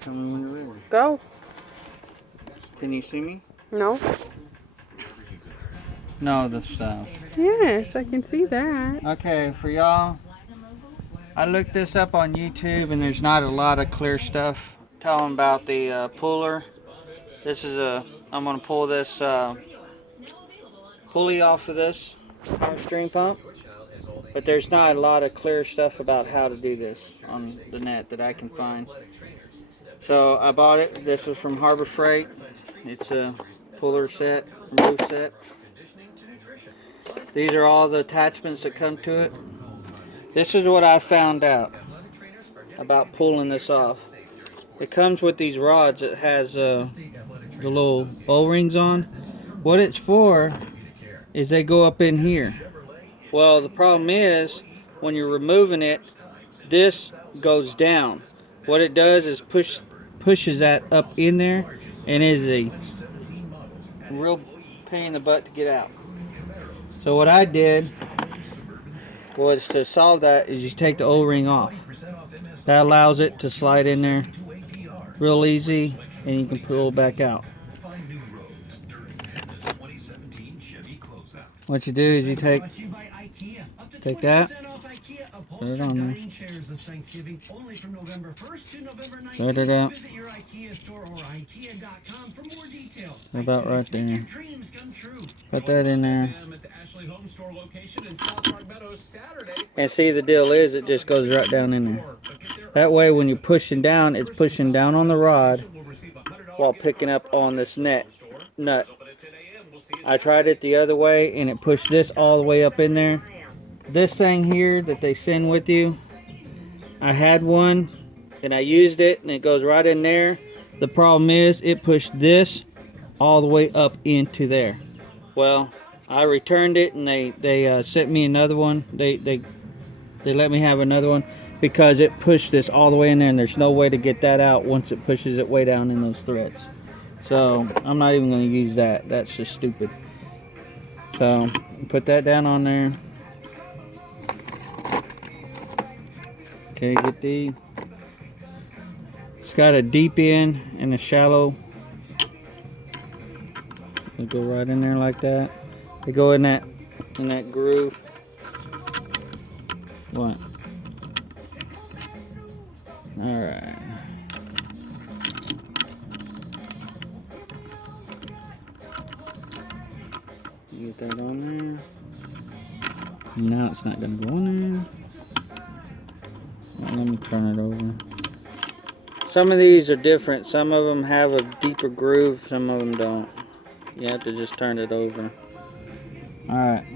Tell me when you're ready. Go. Can you see me? No. No, the stuff. Yes, I can see that. Okay, for y'all, I looked this up on YouTube and there's not a lot of clear stuff telling about the puller. This is I'm going to pull this pulley off of this power stream pump. But there's not a lot of clear stuff about how to do this on the net that I can find. So I bought it. This was from Harbor Freight. It's a puller set, remove set. These are all the attachments that come to it. This is what I found out about pulling this off. It comes with these rods that has the little O-rings on. What it's for is they go up in here. Well, the problem is when you're removing it, this goes down. What it does is pushes that up in there, and it is a real pain in the butt to get out. So what I did was to solve that is you take the O-ring off. That allows it to slide in there real easy, and you can pull it back out. What you do is you take that, put it on there, set it out, about right there, put that in there, and see the deal is it just goes right down in there. That way when you're pushing down, it's pushing down on the rod while picking up on this nut. I tried it the other way and it pushed this all the way up in there. This thing here that they send with you, I had one and I used it and it goes right in there. The problem is it pushed this all the way up into there. Well, I returned it and they sent me another one. They let me have another one because it pushed this all the way in there and there's no way to get that out once it pushes it way down in those threads. So I'm not even going to use that. That's just stupid. So put that down on there. Okay, get the. It's got a deep end and a shallow. They go right in there like that. They go in that groove. What? All right. Get that on there. Now it's not going to go on there. Well, let me turn it over. Some of these are different. Some of them have a deeper groove. Some of them don't. You have to just turn it over. Alright.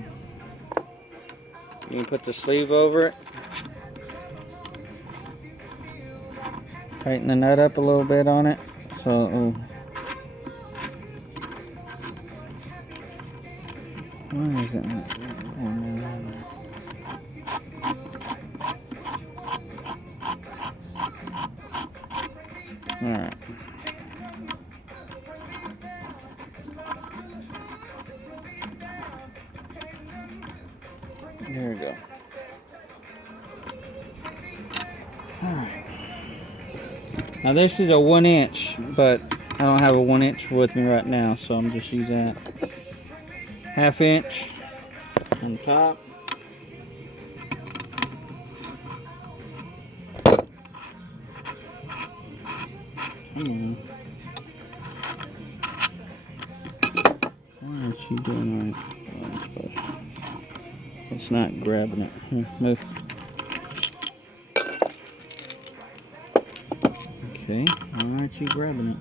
You can put the sleeve over it. Tighten the nut up a little bit on it. So why is it not? Alright. There we go. Alright. Now this is a 1 inch, but I don't have a 1 inch with me right now, so I'm just using that. 1/2 inch on top. Come on. Why aren't you doing right? Oh, I'm supposed to. It's not grabbing it. Here, move. Okay, why aren't you grabbing it?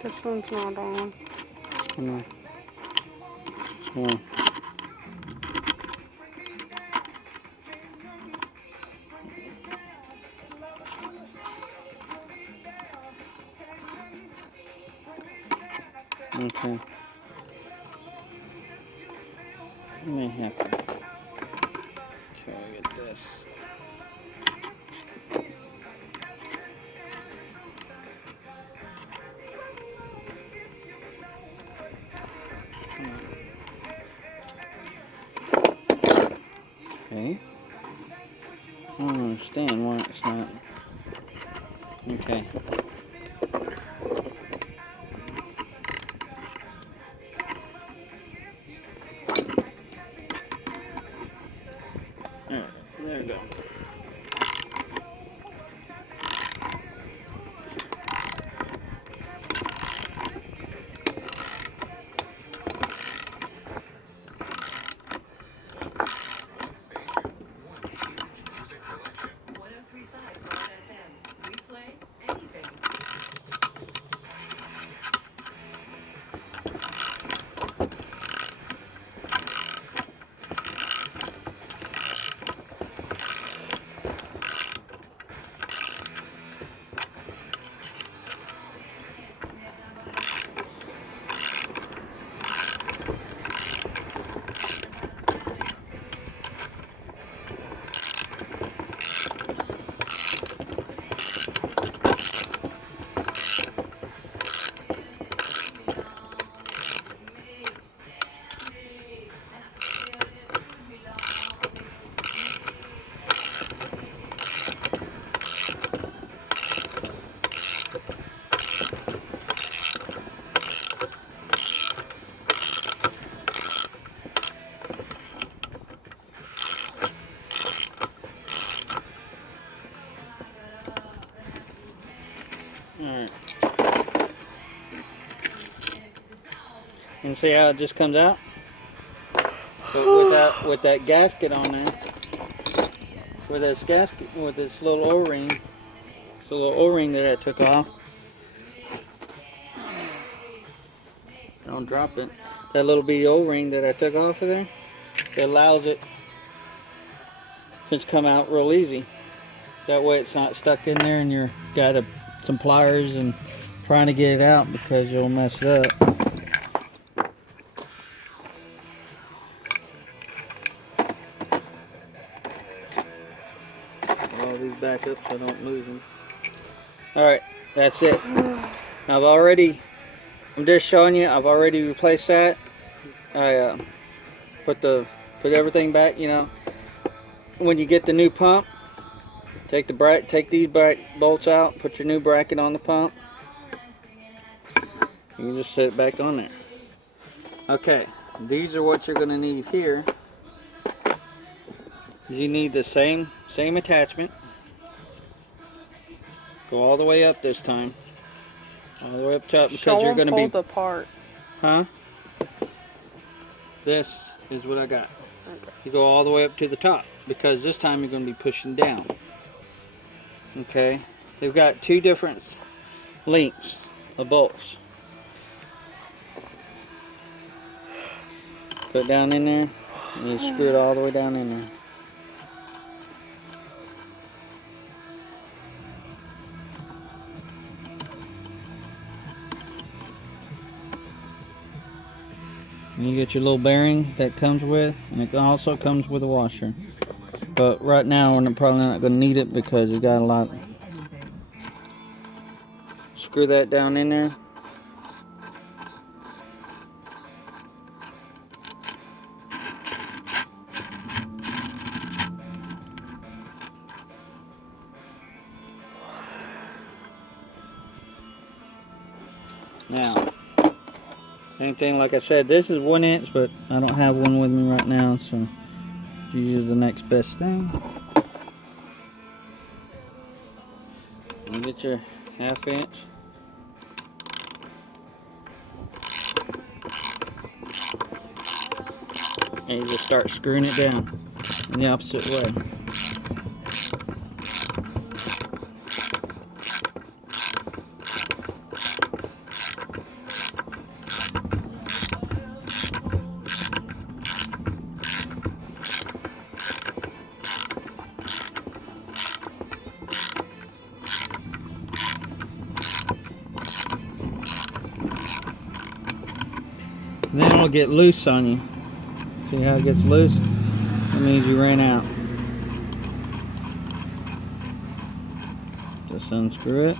This one's not on. Come on. Come on. Okay. Let me have to. Okay, get this. understand why it's not. Okay. There we go. Alright. And see how it just comes out? But with that gasket on there, with this gasket, with this little O-ring, it's a little O-ring that I took off. Don't drop it. That little bitty O-ring that I took off of there, it allows it to come out real easy. That way it's not stuck in there and you're got some pliers and trying to get it out because you'll mess it up. All these back up so I don't lose them. Alright, that's it. I'm just showing you, I've already replaced that. I put everything back, you know. When you get the new pump, take these bolts out, put your new bracket on the pump. You can just set it back on there. Okay, these are what you're going to need here. You need the same attachment. Go all the way up this time. All the way up top because you're going to be pulled apart. Huh? This is what I got. Okay. You go all the way up to the top because this time you're going to be pushing down. Okay? They've got two different lengths of bolts. Put it down in there and you screw it all the way down in there. And you get your little bearing that comes with, and it also comes with a washer. But right now we're probably not going to need it because we got a lot. Screw that down in there. Now, anything like I said, this is 1 inch, but I don't have one with me right now, so you use the next best thing. You get your 1/2 inch. And you just start screwing it down in the opposite way. And then it'll get loose on you. See how it gets loose? That means you ran out. Just unscrew it.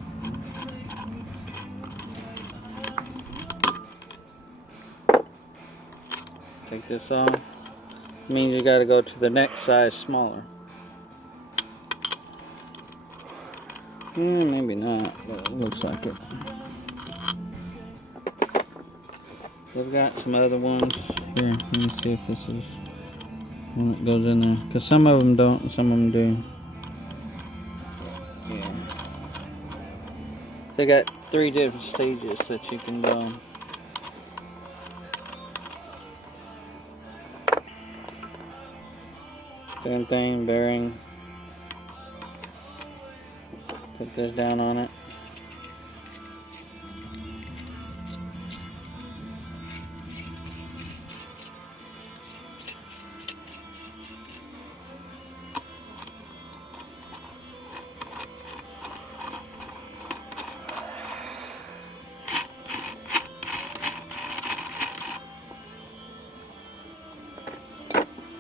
Take this off. It means you got to go to the next size smaller. Maybe not, but it looks like it. We've got some other ones. Here, let me see if this is one that goes in there. Because some of them don't and some of them do. Yeah. They got 3 different stages that you can go. Same thing, bearing. Put this down on it.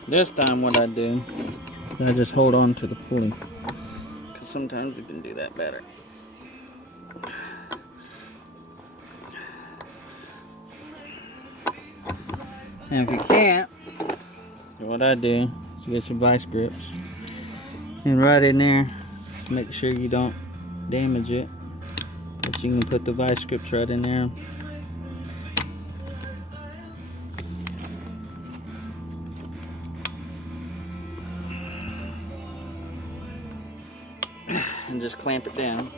This time what I do, I just hold on to the pulley. Because sometimes you can do that better. And if you can't, what I do is get some vice grips. And right in there, make sure you don't damage it. But you can put the vice grips right in there. And just clamp it down.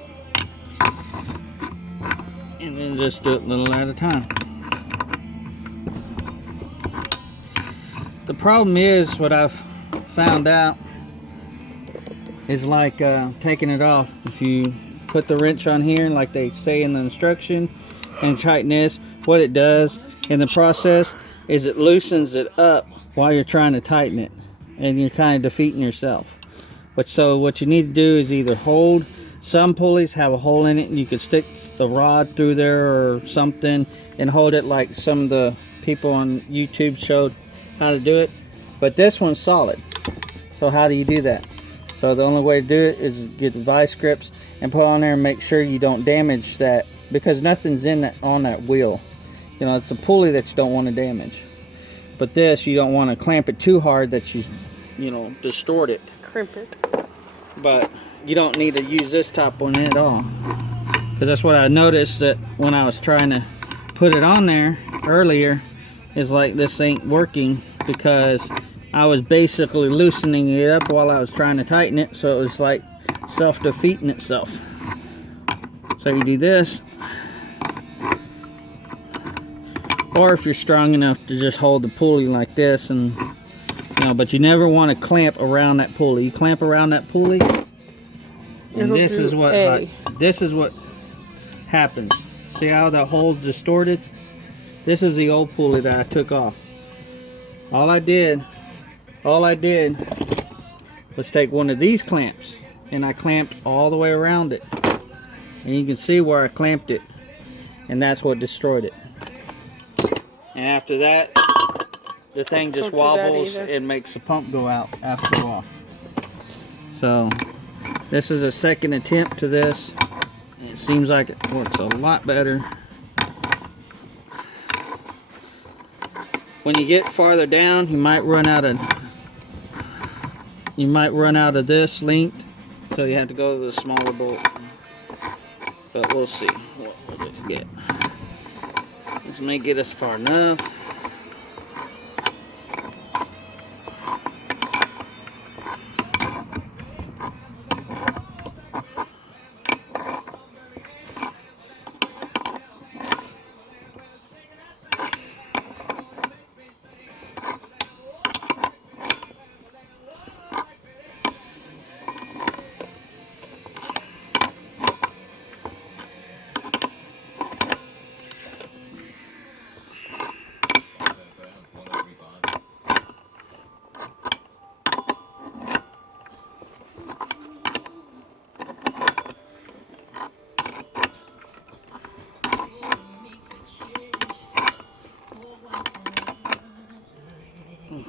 And then just do it a little at a time. The problem is, what I've found out is like taking it off. If you put the wrench on here, like they say in the instruction, and tighten this, what it does in the process is it loosens it up while you're trying to tighten it. And you're kind of defeating yourself. So what you need to do is either hold, some pulleys have a hole in it and you can stick the rod through there or something and hold it like some of the people on YouTube showed how to do it. But this one's solid. So how do you do that? So the only way to do it is get the vice grips and put on there and make sure you don't damage that, because nothing's in that on that wheel. You know, it's a pulley that you don't want to damage. But this, you don't want to clamp it too hard that you know, distort it. Crimp it. But you don't need to use this top one at all, because that's what I noticed, that when I was trying to put it on there earlier, is like this ain't working because I was basically loosening it up while I was trying to tighten it, so it was like self-defeating itself. So you do this, or if you're strong enough to just hold the pulley like this, and you know, but you never want to clamp around that pulley. You clamp around that pulley, and this is what happens. See how the hole's distorted? This is the old pulley that I took off. All I did was take one of these clamps and I clamped all the way around it. And you can see where I clamped it, and that's what destroyed it. And after that, the thing just wobbles and makes the pump go out after a while. So this is a second attempt to this. It seems like it works a lot better. When you get farther down, you might run out of this length, so you have to go to the smaller bolt. But we'll see what we'll get. This may get us far enough.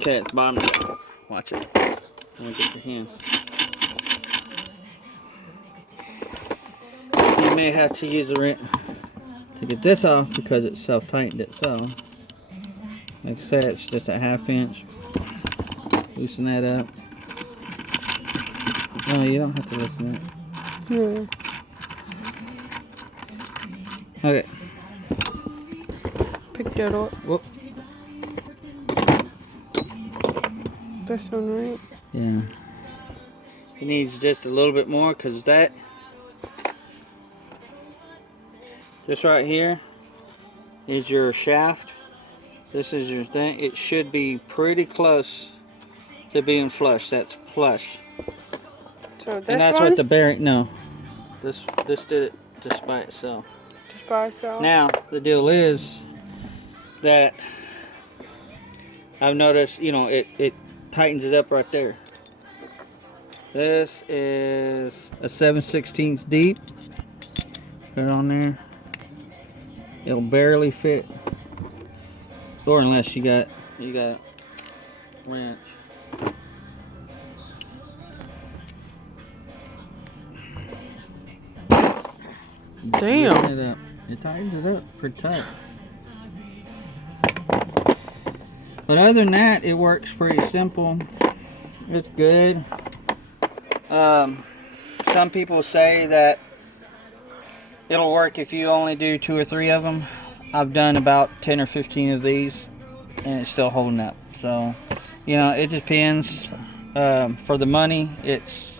Okay, it's bottom. Watch it. I'm gonna get your hand. You may have to use a wrench to get this off because it self-tightened it. So, like I said, it's just a 1/2 inch. Loosen that up. Oh, you don't have to loosen it. Yeah. Okay. Picked it up. Whoop. This one, right? Yeah. It needs just a little bit more because that, this right here is your shaft. This is your thing. It should be pretty close to being flush. That's flush. So this And that's one? what the bearing, no. This did it just by itself. Just by itself? Now, the deal is that I've noticed, you know, it tightens it up right there. This is a 7/16 deep. Put it on there. It'll barely fit. Or unless you got wrench. Damn. It tightens it up pretty tight. But other than that, it works pretty simple. It's good. Some people say that it'll work if you only do 2 or 3 of them. I've done about 10 or 15 of these, and it's still holding up. So, you know, it depends. For the money, it's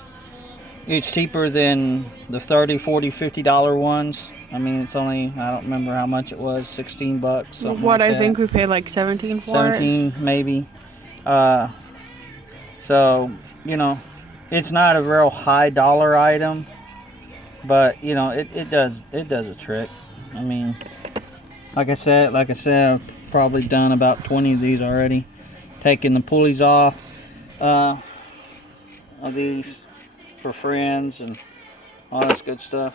cheaper than the $30, $40, $50 ones. I mean, it's only, I don't remember how much it was, 16 bucks. Something What, like I that. think we paid like 17 for 17 maybe. So, you know, it's not a real high dollar item, but you know, it does a trick. I mean, like I said, I've probably done about 20 of these already. Taking the pulleys off of these for friends and all this good stuff.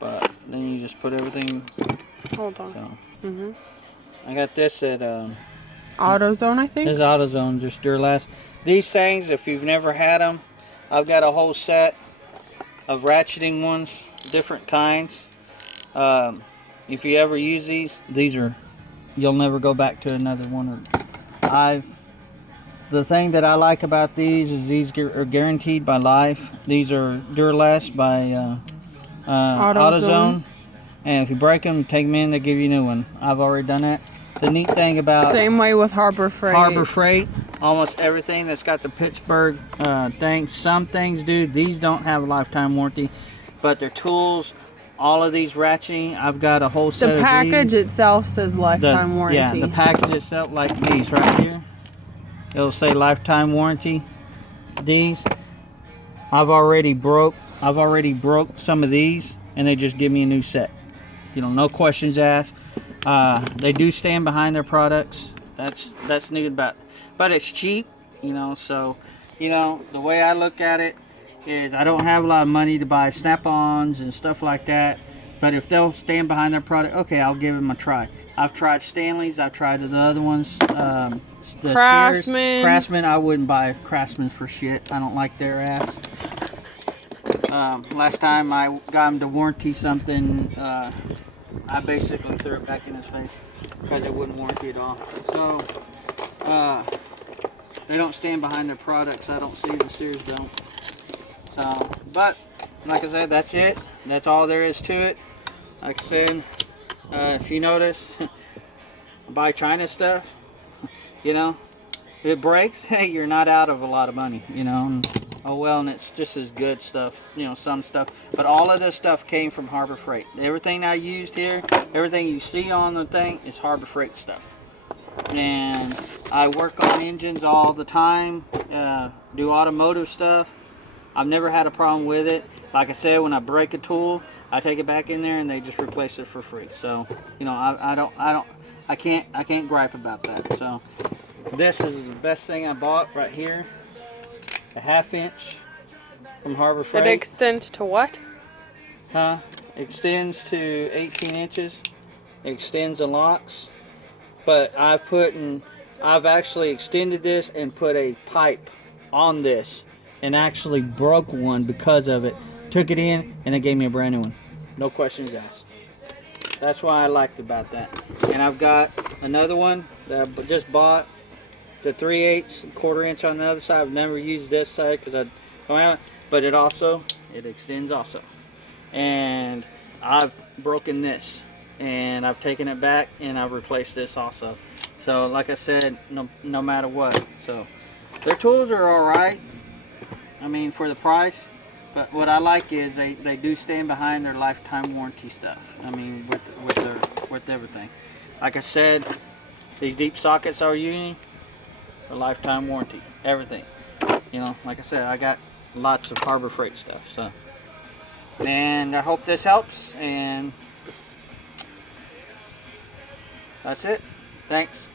But then you just put everything. Hold on. So, I got this at AutoZone, I think? This is AutoZone, just Duralast. These things, if you've never had them, I've got a whole set of ratcheting ones, different kinds. If you ever use these are, you'll never go back to another one. The thing that I like about these is these are guaranteed by life. These are Duralast by AutoZone. And if you break them, take them in, they give you a new one. I've already done that. The neat thing about Same way with Harbor Freight. Harbor Freight, almost everything that's got the Pittsburgh thing. Some things do. These don't have a lifetime warranty, but their tools, all of these ratcheting, I've got a whole set of The these. package itself says lifetime warranty. Yeah, the package itself, like these right here, it'll say lifetime warranty. These, I've already broke some of these, and they just give me a new set. You know, no questions asked. They do stand behind their products. That's neat about it. But it's cheap, you know, so, you know, the way I look at it is I don't have a lot of money to buy snap-ons and stuff like that. But if they'll stand behind their product, okay, I'll give them a try. I've tried Stanley's, I've tried the other ones. The Craftsman. Craftsman, I wouldn't buy Craftsman for shit. I don't like their ass. Last time I got him to warranty something, I basically threw it back in his face because it wouldn't warranty at all. So, they don't stand behind their products. I don't see the Series don't. So, but, like I said, that's it. That's all there is to it. Like I said, if you notice, I buy China stuff, you know, if it breaks, hey, you're not out of a lot of money, you know. And, oh well, and it's just as good stuff, you know, some stuff. But all of this stuff came from Harbor Freight. Everything I used here, everything you see on the thing is Harbor Freight stuff. And I work on engines all the time, do automotive stuff. I've never had a problem with it. Like I said, when I break a tool, I take it back in there and they just replace it for free. So, you know, I can't gripe about that. So, this is the best thing I bought right here. A 1/2 inch from Harbor Freight. It extends to what? Extends to 18 inches. It extends the locks. But I've actually extended this and put a pipe on this and actually broke one because of it. Took it in and they gave me a brand new one. No questions asked. That's why I liked about that. And I've got another one that I just bought. It's a 3/8, 1/4 inch on the other side. I've never used this side because I don't have it, but it extends also. And I've broken this, and I've taken it back, and I've replaced this also. So like I said, no matter what. So their tools are all right. I mean, for the price. But what I like is they do stand behind their lifetime warranty stuff. I mean, with everything. Like I said, these deep sockets are using a lifetime warranty. Everything. You know, like I said, I got lots of Harbor Freight stuff. So, and I hope this helps. And that's it. Thanks.